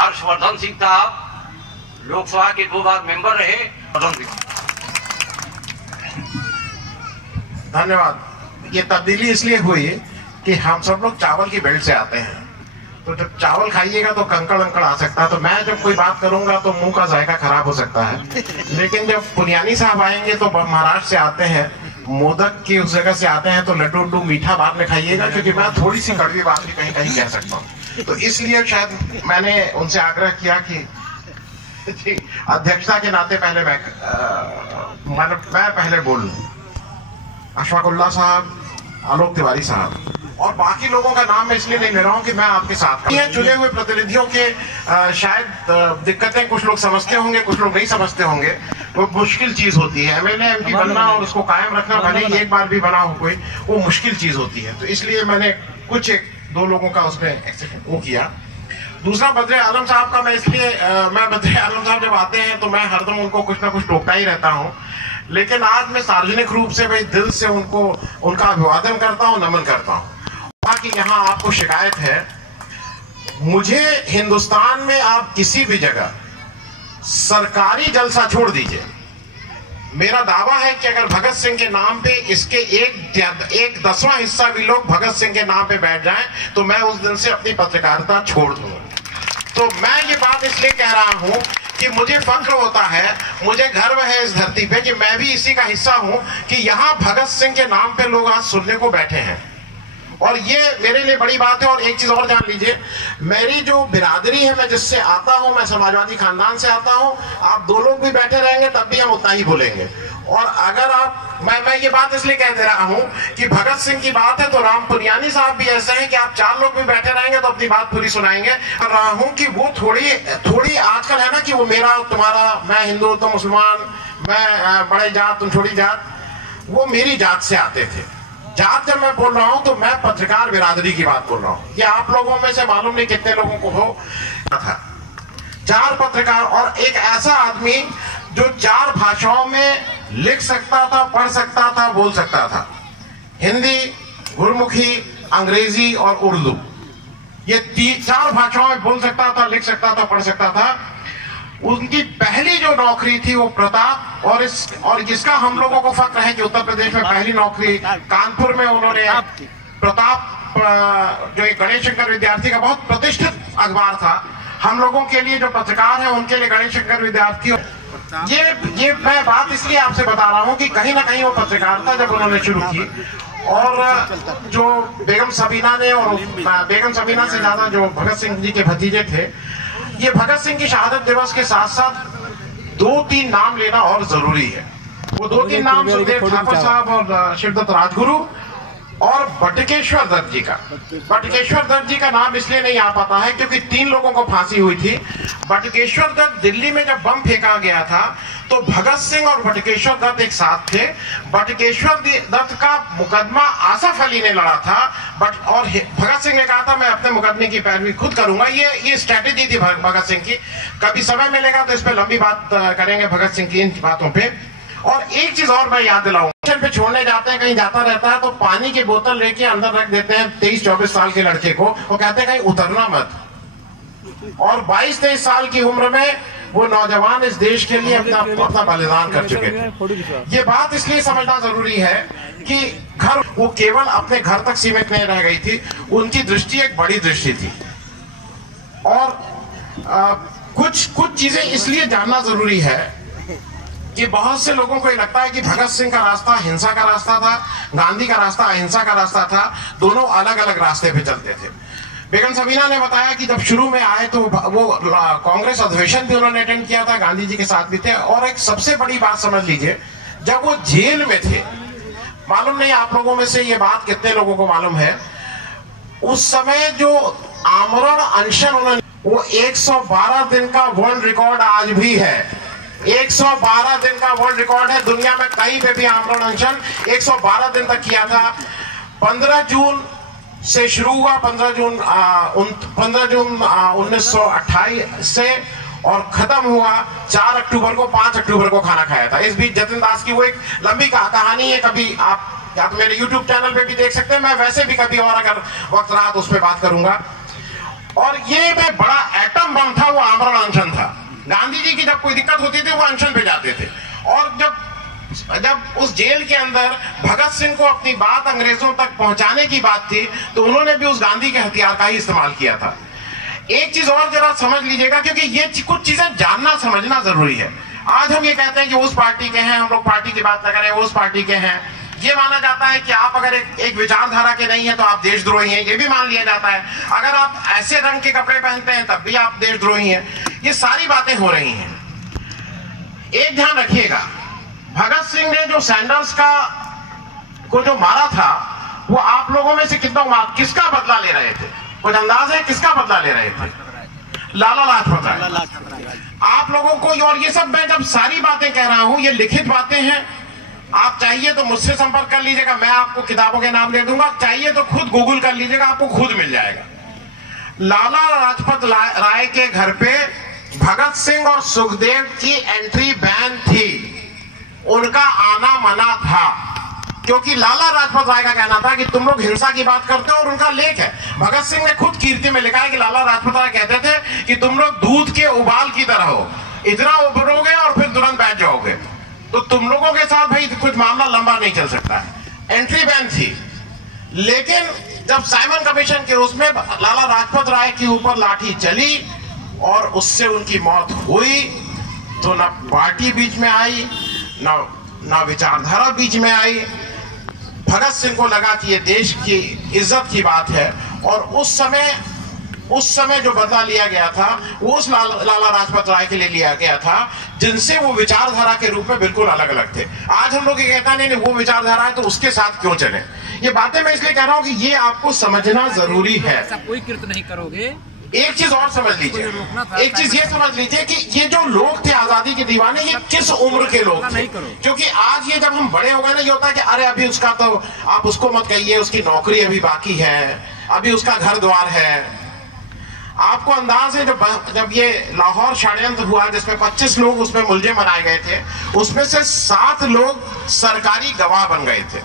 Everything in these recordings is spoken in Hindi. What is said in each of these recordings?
हर्षवर्धन सिंह साहब लोकसभा के 2 बार मेंबर रहे। धन्यवाद। ये तब्दीली इसलिए हुई कि हम सब लोग चावल की बेल्ट से आते हैं, तो जब चावल खाइएगा तो कंकड़ अंकड़ आ सकता है। तो मैं जब कोई बात करूंगा तो मुंह का जायका खराब हो सकता है, लेकिन जब पुनियानी साहब आएंगे तो महाराष्ट्र से आते हैं, मोदक की उस जगह से आते हैं, तो लड्डू उड्डू मीठा बाद में खाइएगा, क्योंकि मैं थोड़ी सी कड़वी बात भी कहीं कहीं कह सकता हूँ। तो इसलिए शायद मैंने उनसे आग्रह किया कि अध्यक्षता के नाते पहले मैं पहले बोल लूं। अशफाकुल्लाह साहब, आलोक तिवारी साहब और बाकी लोगों का नाम मैं इसलिए नहीं ले रहा हूं कि मैं आपके साथ ये चुने हुए प्रतिनिधियों के शायद दिक्कतें कुछ लोग समझते होंगे, कुछ लोग नहीं समझते होंगे। वो मुश्किल चीज होती है, एमएलए एमपी बनना और उसको कायम रखना, भले ही एक बार भी बना हो कोई, वो मुश्किल चीज होती है। तो इसलिए मैंने कुछ 1-2 लोगों का उसमें एक्सेप्शन वो किया। दूसरा बद्रे आलम साहब का मैं इसलिए मैं बद्रे आलम साहब जब आते हैं तो मैं हरदम उनको कुछ ना कुछ टोकता ही रहता हूँ, लेकिन आज मैं सार्वजनिक रूप से भाई दिल से उनका अभिवादन करता हूँ, नमन करता हूँ। कि यहाँ आपको शिकायत है, मुझे हिंदुस्तान में आप किसी भी जगह सरकारी जलसा छोड़ दीजिए, मेरा दावा है कि अगर भगत सिंह के नाम पे इसके एक 10वां हिस्सा भी लोग भगत सिंह के नाम पे बैठ जाएं तो मैं उस दिन से अपनी पत्रकारिता छोड़ दूंगा। तो मैं ये बात इसलिए कह रहा हूं कि मुझे फख्र होता है, मुझे गर्व है इस धरती पे कि मैं भी इसी का हिस्सा हूं कि यहां भगत सिंह के नाम पे लोग आज सुनने को बैठे हैं, और ये मेरे लिए बड़ी बात है। और एक चीज और जान लीजिए, मेरी जो बिरादरी है, मैं जिससे आता हूं, मैं समाजवादी खानदान से आता हूं, आप 2 लोग भी बैठे रहेंगे तब भी हम उतना ही बोलेंगे। और अगर आप मैं ये बात इसलिए कह दे रहा हूं कि भगत सिंह की बात है तो राम पुनियानी साहब भी ऐसे हैं कि आप 4 लोग भी बैठे रहेंगे तो अपनी बात पूरी सुनाएंगे। कर रहा हूं कि वो थोड़ी आजकल है ना कि वो मेरा तुम्हारा, मैं हिंदू तुम मुसलमान, मैं बड़े जात तुम छोटी जात, वो मेरी जात से आते थे। जात जब मैं बोल रहा हूं तो मैं पत्रकार बिरादरी की बात बोल रहा हूं। ये आप लोगों में से मालूम नहीं कितने लोगों को हो था। 4 पत्रकार और एक ऐसा आदमी जो 4 भाषाओं में लिख सकता था, पढ़ सकता था, बोल सकता था, हिंदी, गुरमुखी, अंग्रेजी और उर्दू। ये 4 भाषाओं में बोल सकता था, लिख सकता था, पढ़ सकता था। उनकी पहली जो नौकरी थी वो प्रताप, और जिसका हम लोगों को फक्र है कि उत्तर प्रदेश में पहली नौकरी कानपुर में उन्होंने प्रताप, जो एक गणेश शंकर विद्यार्थी का बहुत प्रतिष्ठित अखबार था, हम लोगों के लिए जो पत्रकार है उनके लिए गणेश शंकर विद्यार्थी। ये मैं बात इसलिए आपसे बता रहा हूं कि कहीं ना कहीं वो पत्रकारिता जब उन्होंने शुरू की, और जो बेगम सबीना ने, और बेगम सबीना से ज्यादा जो भगत सिंह जी के भतीजे थे, ये भगत सिंह की शहादत दिवस के साथ साथ 2-3 नाम लेना और जरूरी है। वो 2-3 नाम सुखदेव ठाकुर साहब और शिवदत्त राजगुरु और बटुकेश्वर दत्त जी का। बटुकेश्वर दत्त जी का नाम इसलिए नहीं आ पाता है क्योंकि 3 लोगों को फांसी हुई थी। बटुकेश्वर दत्त दिल्ली में जब बम फेंका गया था तो भगत सिंह और बटुकेश्वर दत्त एक साथ थे। बटुकेश्वर दत्त का मुकदमा आसफ अली ने लड़ा था, और भगत सिंह ने कहा था मैं अपने मुकदमे की पैरवी खुद करूंगा। ये स्ट्रेटेजी थी भगत सिंह की। कभी समय मिलेगा तो इस पर लंबी बात करेंगे भगत सिंह की इन बातों पे। और एक चीज और मैं याद दिलाऊं, पे छोड़ने जाते हैं, कहीं जाता रहता है तो पानी की बोतल लेके अंदर रख देते हैं 23-24 साल के लड़के को, वो कहते हैं कहीं उतरना मत। और 22-23 साल की उम्र में वो नौजवान इस देश के लिए अपना बलिदान कर चुके थे। ये बात इसलिए समझना जरूरी है कि वो केवल अपने घर तक सीमित नहीं रह गई थी, उनकी दृष्टि एक बड़ी दृष्टि थी। और कुछ चीजें इसलिए जानना जरूरी है कि बहुत से लोगों को ये लगता है कि भगत सिंह का रास्ता हिंसा का रास्ता था, गांधी का रास्ता अहिंसा का रास्ता था, दोनों अलग अलग रास्ते पे चलते थे। बेगम सबीना ने बताया कि जब शुरू में आए तो वो कांग्रेस अधिवेशन भी उन्होंने अटेंड किया था, गांधी जी के साथ भी थे। और एक सबसे बड़ी बात समझ लीजिए, जब वो जेल में थे, मालूम नहीं आप लोगों में से ये बात कितने लोगों को मालूम है, उस समय जो आमरण अनशन उन्होंने, वो 112 दिन का वर्ल्ड रिकॉर्ड आज भी है। 112 दिन का वर्ल्ड रिकॉर्ड है, दुनिया में कहीं पे भी आमरण अनशन 112 दिन तक किया था। 15 जून से शुरू हुआ, 15 जून 1928 से, और खत्म हुआ 4 अक्टूबर को। 5 अक्टूबर को खाना खाया था। इस बीच जतिन दास की वो एक लंबी कहानी है, कभी आप या तो मेरे YouTube चैनल पे भी देख सकते हैं, मैं वैसे भी कभी और अगर वक्त रहा तो उस पर बात करूंगा। और ये में बड़ा एटम बम था, वो गांधी जी की जब कोई दिक्कत होती थी वो अनशन पे जाते थे। और जब उस जेल के अंदर भगत सिंह को अपनी बात अंग्रेजों तक पहुंचाने की बात थी तो उन्होंने भी उस गांधी के हथियार का ही इस्तेमाल किया था। एक चीज और जरा समझ लीजिएगा, क्योंकि ये कुछ चीजें जानना समझना जरूरी है। आज हम ये कहते हैं कि उस पार्टी के हैं, हम लोग पार्टी की बात न करें, उस पार्टी के हैं। ये माना जाता है कि आप अगर एक विचारधारा के नहीं है तो आप देशद्रोही हैं, ये भी मान लिया जाता है। अगर आप ऐसे रंग के कपड़े पहनते हैं तब भी आप देशद्रोही हैं। ये सारी बातें हो रही हैं। एक ध्यान रखिएगा, भगत सिंह ने जो सैंडर्स को जो मारा था वो आप लोगों में से किसका बदला ले रहे थे? कुछ अंदाज है किसका बदला ले रहे थे? लाला लाजपत राय। आप लोगों को, और ये सब मैं जब सारी बातें कह रहा हूं ये लिखित बातें हैं। आप चाहिए तो मुझसे संपर्क कर लीजिएगा, मैं आपको किताबों के नाम दे दूंगा। चाहिए तो खुद गूगल कर लीजिएगा, आपको खुद मिल जाएगा। लाला लाजपत राय के घर पे भगत सिंह और सुखदेव की एंट्री बैन थी, उनका आना मना था, क्योंकि लाला लाजपत राय का कहना था कि तुम लोग हिंसा की बात करते हो। और उनका लेख है, भगत सिंह ने खुद कीर्ति में लिखा है कि लाला लाजपत राय कहते थे कि तुम लोग दूध के उबाल की तरह हो, इतना उबलोगे और फिर तुरंत बैठ जाओगे, तो तुम लोगों के साथ भाई कुछ मामला लंबा नहीं चल सकता है। एंट्री बैन थी। लेकिन जब साइमन कमीशन के उसमें लाला लाजपत राय के ऊपर लाठी चली और उससे उनकी मौत हुई, तो ना पार्टी बीच में आई, ना विचारधारा बीच में आई। भगत सिंह को लगा कि ये देश की इज्जत की बात है। और उस समय जो बदला लिया गया था वो उस लाला लाजपत राय के लिए लिया गया था जिनसे वो विचारधारा के रूप में बिल्कुल अलग अलग थे। आज हम लोग ये कहते हैं नहीं वो विचारधारा है तो उसके साथ क्यों चले। ये बातें मैं इसलिए कह रहा हूं कि ये आपको समझना जरूरी है। ऐसा कोई कृत्य नहीं करोगे। एक चीज और समझ लीजिए, एक चीज ये समझ लीजिए कि ये जो लोग थे आजादी के दीवाने, ये किस उम्र के लोग थे। क्योंकि आज ये जब हम बड़े हो गए ना, ये होता है कि अरे अभी उसका तो आप उसको मत कहिए, उसकी नौकरी अभी बाकी है, अभी उसका घर द्वार है। आपको अंदाज है जब ये लाहौर षड्यंत्र हुआ जिसमें 25 लोग उसमें मुलजिम बनाए गए थे, उसमें से 7 लोग सरकारी गवाह बन गए थे।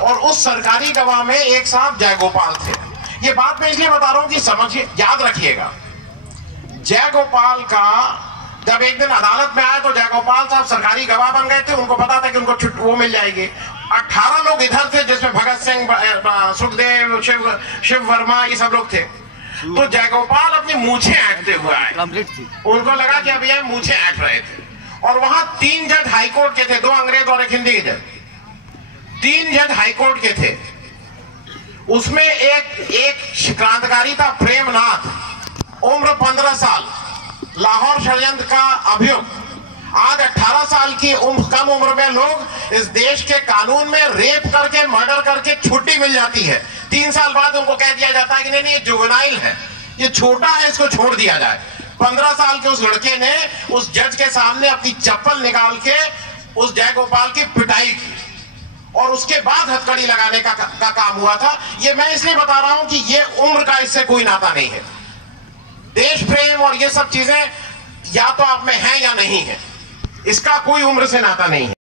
और उस सरकारी गवाह में एक साहब जयगोपाल थे। ये बात मैं इसलिए बता रहा हूं कि समझिए, याद रखिएगा। जयगोपाल का जब एक दिन अदालत में आया तो जयगोपाल साहब सरकारी गवाह बन गए थे। उनको पता था कि उनको वो मिल जाएगी। 18 लोग इधर थे जिसमें भगत सिंह, सुखदेव, शिव वर्मा, ये सब लोग थे। तो जयगोपाल अपनी मूछें ऐंठते हुए आए। उनको लगा कि अब ये मूछें ऐंठ रहे थे। और वहां 3 जज हाईकोर्ट के थे, 2 अंग्रेज और 1 हिंदी के जज। 3 जज हाईकोर्ट के थे। उसमें एक क्रांतिकारी था प्रेमनाथ, उम्र 15 साल, लाहौर षड्यंत्र का अभियुक्त। आज 18 साल की कम उम्र में लोग इस देश के कानून में रेप करके, मर्डर करके छुट्टी मिल जाती है। 3 साल बाद उनको कह दिया जाता है कि नहीं ये जुवेनाइल है, ये छोटा है, इसको छोड़ दिया जाए। 15 साल के उस लड़के ने उस जज के सामने अपनी चप्पल निकाल के उस जयगोपाल की पिटाई की और उसके बाद हथकड़ी लगाने का काम हुआ था। ये मैं इसलिए बता रहा हूं कि ये उम्र का इससे कोई नाता नहीं है। देश प्रेम और ये सब चीजें या तो आप में है या नहीं है, इसका कोई उम्र से नाता नहीं है।